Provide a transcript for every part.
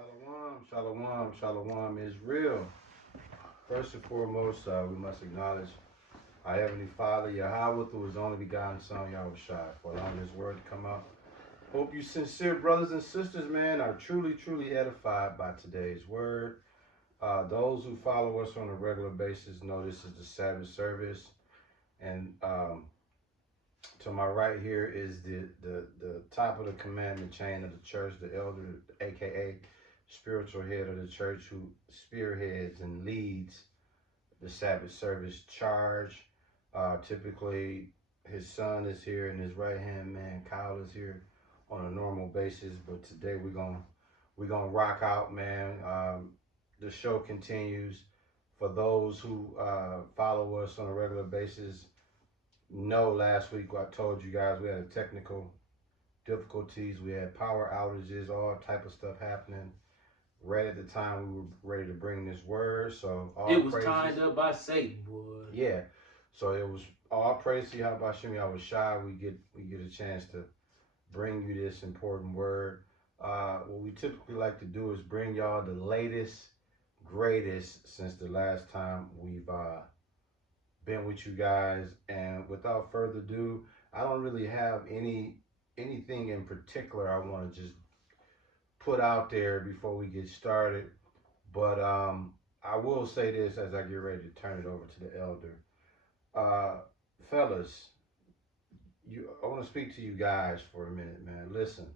Shalom, shalom, shalom is real. First and foremost, we must acknowledge our Heavenly Father, Yahweh, through His only begotten Son, Yahweh Shai, for allowing His word to come out. Hope you sincere brothers and sisters, man, are truly, truly edified by today's word. Those who follow us on a regular basis know this is the Sabbath service. And to my right here is the top of the commandment chain of the church, the elder, aka spiritual head of the church, who spearheads and leads the Sabbath service charge. Typically, his son is here, and his right hand man Kyle is here on a normal basis. But today we're gonna rock out, man. The show continues. For those who follow us on a regular basis, know last week I told you guys we had a technical difficulties. We had power outages, all type of stuff happening. Right at the time we were ready to bring this word, so all It was praises. tied up by Satan, boy. Yeah, so it was all praise to Yahweh Shem. I was shy. We get a chance to bring you this important word. What we typically like to do is bring y'all the latest, greatest since the last time we've been with you guys. And without further ado, I don't really have anything in particular I want to just put out there before we get started. But I will say this as I get ready to turn it over to the elder. Fellas, I want to speak to you guys for a minute, man. Listen,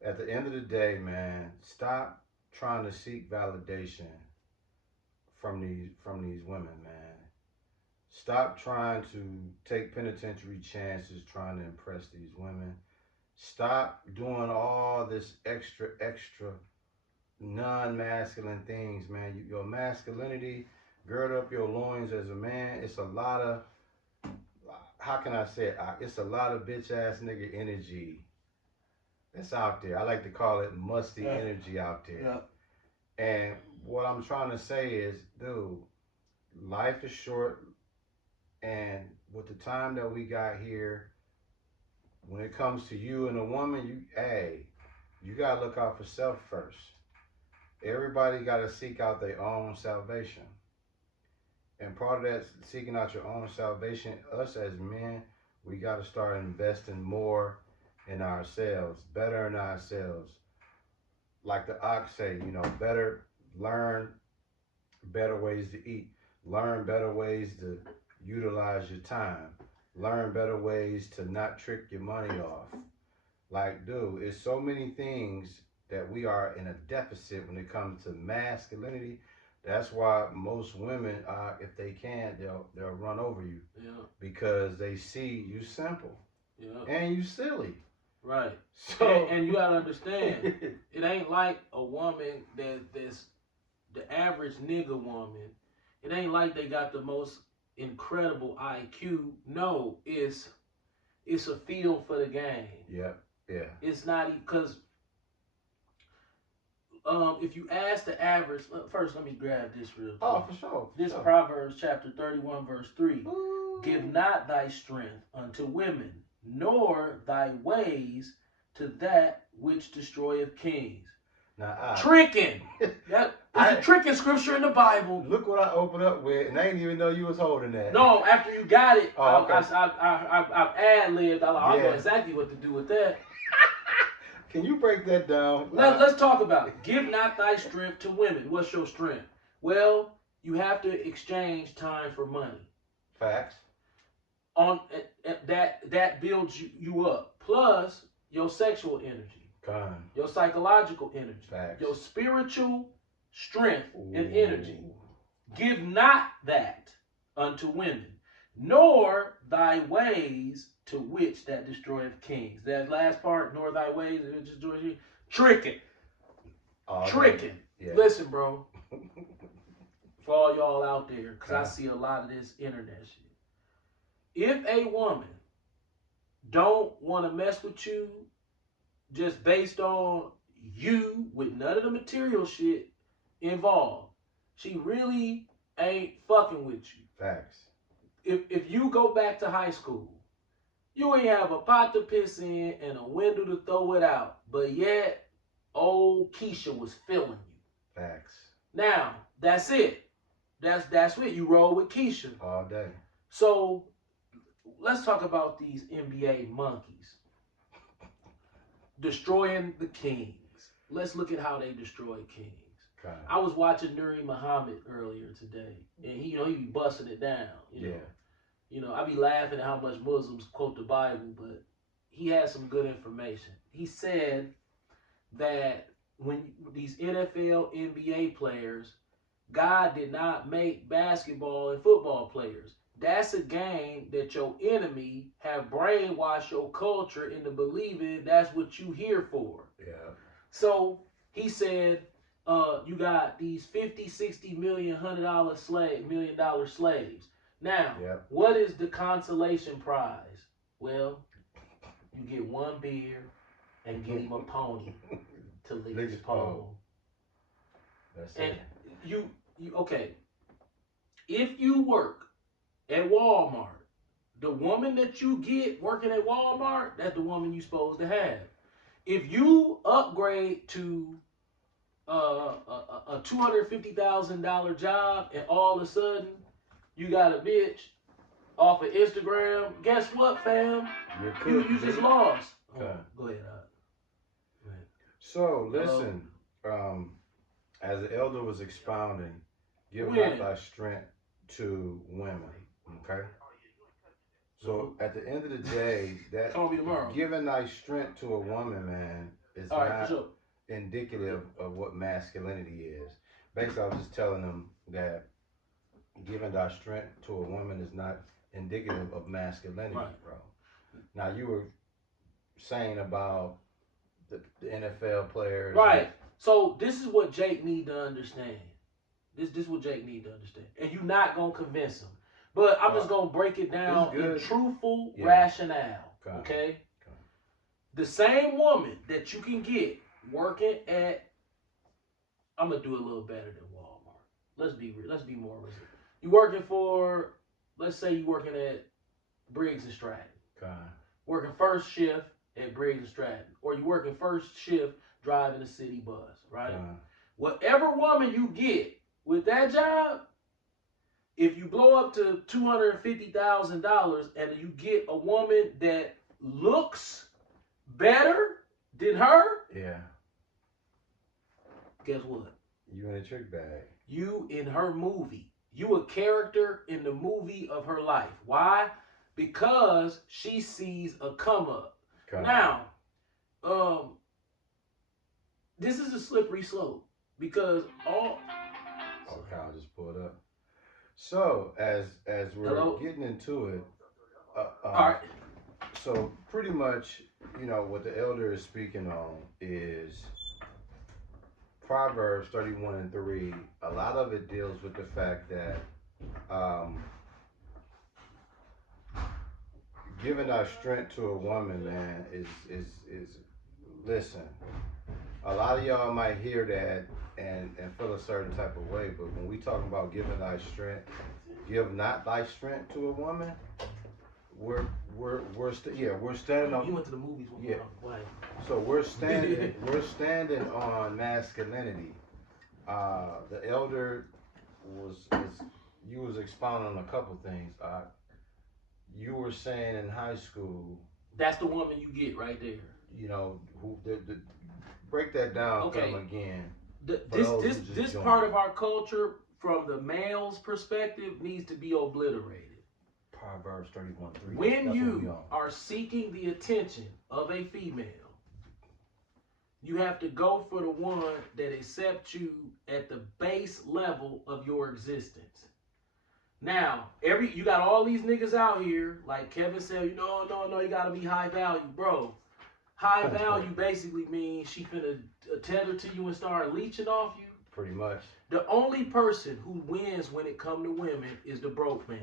at the end of the day, man, stop trying to seek validation from these women, man. Stop trying to take penitentiary chances trying to impress these women. Stop doing all this extra non-masculine things, man. Your masculinity, gird up your loins as a man. It's a lot of, how can I say it? It's a lot of bitch ass nigga energy that's out there. I like to call it musty energy out there. Yeah. And what I'm trying to say is, dude, life is short, and with the time that we got here, when it comes to you and a woman, you gotta look out for self first. Everybody gotta seek out their own salvation. And part of that seeking out your own salvation, us as men, we gotta start investing more in ourselves, better in ourselves. Like the ox say, learn better ways to eat, learn better ways to utilize your time, learn better ways to not trick your money off. Like, dude, it's so many things that we are in a deficit when it comes to masculinity. That's why most women, if they can, they'll run over you. Yeah. Because they see you simple. Yeah. And you silly. Right. So and you gotta understand, it ain't like a woman that's the average nigga woman. It ain't like they got the most incredible IQ. No, it's a feel for the game. Yeah. It's not because if you ask the average, first let me grab this real quick. Oh, for sure. This Proverbs chapter 31 verse 3. Ooh. Give not thy strength unto women, nor thy ways to that which destroyeth kings. Now, tricking. That is a tricking scripture in the Bible. Look what I opened up with, and I didn't even know you was holding that. No, after you got it, okay. I've ad-libbed. I know exactly what to do with that. Can you break that down? Let's talk about it. Give not thy strength to women. What's your strength? Well, you have to exchange time for money. Facts. On that builds you up. Plus your sexual energy. Your psychological energy. Facts. Your spiritual strength and energy. Give not that unto women, nor thy ways to which that destroyeth kings. That last part, nor thy ways, which destroyeth kings. Tricking. Tricking. Yeah. Listen, bro. For all y'all out there, because I see a lot of this internet shit. If a woman don't want to mess with you just based on you with none of the material shit involved, she really ain't fucking with you. Facts. If you go back to high school, you ain't have a pot to piss in and a window to throw it out, but yet old Keisha was feeling you. Facts. Now, that's it. That's it. You roll with Keisha. All day. So let's talk about these NBA monkeys. Destroying the Kings. Let's look at how they destroy Kings. Okay. I was watching Nuri Muhammad earlier today, and he be busting it down. You know, I be laughing at how much Muslims quote the Bible, but he has some good information. He said that when these NFL, NBA players, God did not make basketball and football players. That's a game that your enemy have brainwashed your culture into believing that's what you here for. Yeah. So he said, you got these 50, 60 million, $100 million dollar slaves. Now, Yep. what is the consolation prize? Well, you get one beer and get him a pony to lick his pole. That's And it. you okay. If you work at Walmart, the woman that you get working at Walmart, that's the woman you're supposed to have. If you upgrade to a $250,000 job and all of a sudden you got a bitch off of Instagram, guess what, fam? You just lost. Okay. Go ahead. So listen, as the elder was expounding, give not thy strength to women. Okay. So at the end of the day, that call me tomorrow. Giving thy strength to a woman, man, is all not right, for sure. indicative of what masculinity is. Basically, I was just telling them that giving thy strength to a woman is not indicative of masculinity, right, bro. Now you were saying about the NFL players, right? So this is what Jake need to understand. This is what Jake need to understand, and you're not gonna convince him. But I'm just gonna break it down in truthful rationale. Okay? The same woman that you can get working at, I'm gonna do a little better than Walmart. Let's be more realistic. You working for, let's say you working at Briggs and Stratton. Okay. Working first shift at Briggs and Stratton, or you working first shift driving a city bus, right? Whatever woman you get with that job, if you blow up to $250,000 and you get a woman that looks better than her, yeah, guess what? You in a trick bag. You in her movie. You a character in the movie of her life. Why? Because she sees a come up. Now, this is a slippery slope because Kyle just pulled up. So as we're getting into it, all right. So pretty much, what the elder is speaking on is Proverbs 31:3. A lot of it deals with the fact that giving our strength to a woman, man, is listen. A lot of y'all might hear that and feel a certain type of way, but when we talking about giving thy strength, give not thy strength to a woman, we're standing on. You went to the movies. Yeah. So we're standing on masculinity. The elder you was expounding on a couple things. You were saying in high school. That's the woman you get right there. Who break that down for them again. This part of our culture, from the male's perspective, needs to be obliterated. Proverbs 31:3. When you are seeking the attention of a female, you have to go for the one that accepts you at the base level of your existence. Now, you got all these niggas out here, like Kevin said, no, you gotta be high value, bro. High value basically means she finna tether to you and start leeching off you. Pretty much. The only person who wins when it comes to women is the broke man.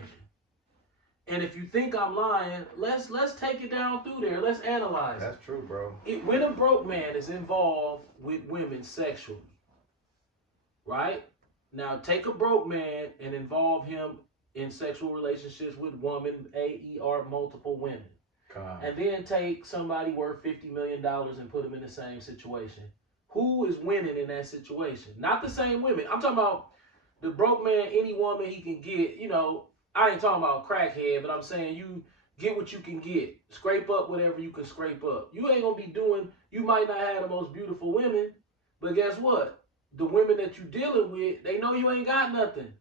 And if you think I'm lying, let's take it down through there. Let's analyze it. That's true, bro. When a broke man is involved with women sexually, right? Now take a broke man and involve him in sexual relationships with women, AER, multiple women. And then take somebody worth $50 million and put them in the same situation. who is winning in that situation? Not the same women. I'm talking about the broke man, any woman he can get. You know, I ain't talking about crackhead, but I'm saying you get what you can get. Scrape up whatever you can scrape up. You ain't gonna be doing. You might not have the most beautiful women, but guess what? The women that you dealing with, they know you ain't got nothing.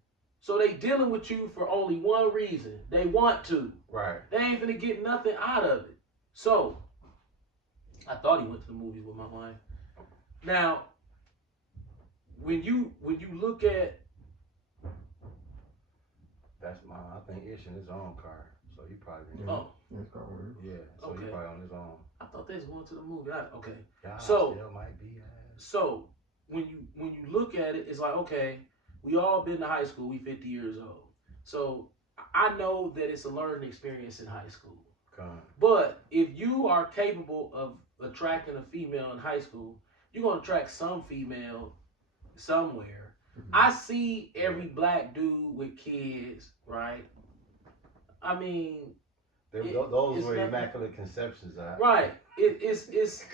So they dealing with you for only one reason. They want to. Right. They ain't gonna get nothing out of it. So I thought he went to the movies with my wife. Now, when you look at, that's my. I think Ish in his own car, so he probably. oh, Yes, probably. Yeah. So Okay. he probably on his own. I thought they was going to the movie. Okay. God, So- still might be. So when you look at it, it's like, okay, we all been to high school. We 50 years old. So I know that it's a learning experience in high school. Come. But if you are capable of attracting a female in high school, you're gonna attract some female somewhere. Mhm. I see every black dude with kids, right? I mean, Those it's were nothing- immaculate conceptions. right? It's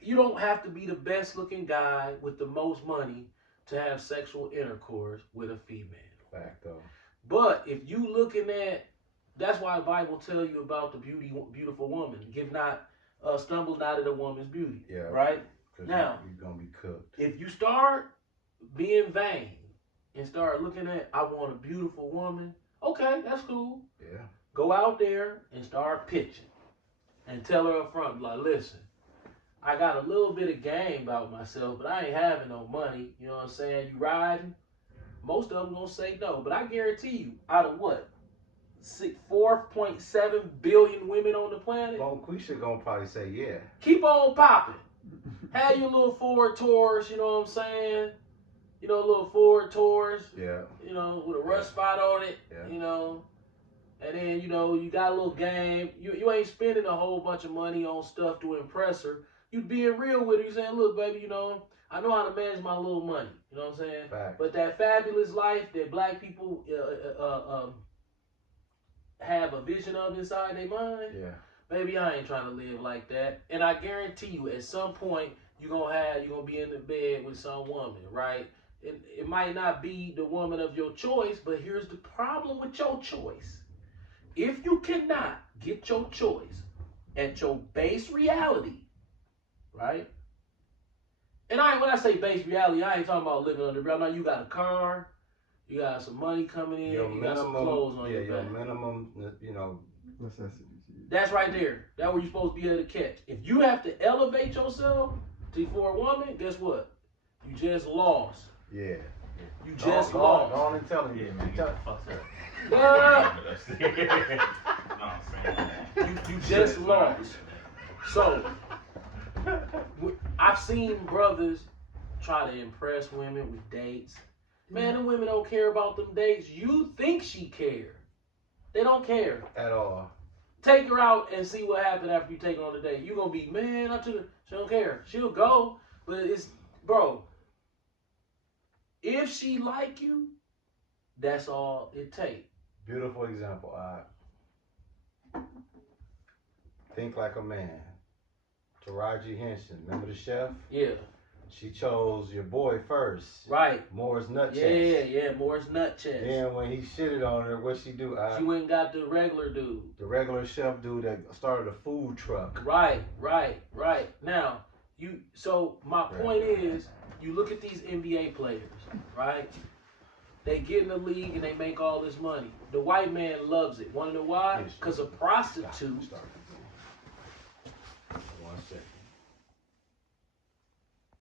you don't have to be the best looking guy with the most money to have sexual intercourse with a female. Fact though. But if you looking at, that's why the Bible tell you about the beautiful woman. Give not, stumble not at a woman's beauty. Yeah. Right? Cause Now- you're gonna be cooked. If you start being vain and start looking at, I want a beautiful woman, okay, that's cool. Yeah. Go out there and start pitching. And tell her up front, like, listen, I got a little bit of game about myself, but I ain't having no money. You know what I'm saying? You riding? Most of them gonna say no. But I guarantee you, out of what? 4.7 billion women on the planet? Well, Quisha gonna probably say yeah. Keep on popping. Have your little Ford Taurus, you know what I'm saying? You know, little Ford Taurus, Yeah. you know, with a rust spot on it, Yeah. you know. And then, you know, you got a little game. You ain't spending a whole bunch of money on stuff to impress her. You being real with her. You saying, look, baby, you know, I know how to manage my little money. You know what I'm saying? Fact. But that fabulous life that black people have a vision of inside their mind, Yeah. baby, I ain't trying to live like that. And I guarantee you, at some point, you're gonna be in the bed with some woman, right? It might not be the woman of your choice, but here's the problem with your choice. If you cannot get your choice at your base reality, right? And when I say base reality, I ain't talking about living under the ground. Now you got a car, you got some money coming in, Your you got some clothes on your back. minimum, you know. Necessities. That's right there. That's where you're supposed to be able to catch. If you have to elevate yourself for a woman, guess what? You just lost. Yeah. You just lost. Go on and tell him. Yeah, man, get the fuck up. You just lost. So, I've seen brothers try to impress women with dates. Man, the women don't care about them dates. You think she care. They don't care. At all. Take her out and see what happened after you take her on the date. You gonna be, man, I took her. She don't care. She'll go, but it's, bro, if she like you, that's all it takes. Beautiful example. Think like a man. Taraji Henson, remember the chef? Yeah, She chose your boy first. right. Moore's nut chest. Yeah, Moore's nut chest. Then when he shitted on her, what she do? She went and got the regular dude. The regular chef dude that started a food truck. Right. Now, so my point is, you look at these NBA players, right? They get in the league and they make all this money. The white man loves it. Want to know why? Because a prostitute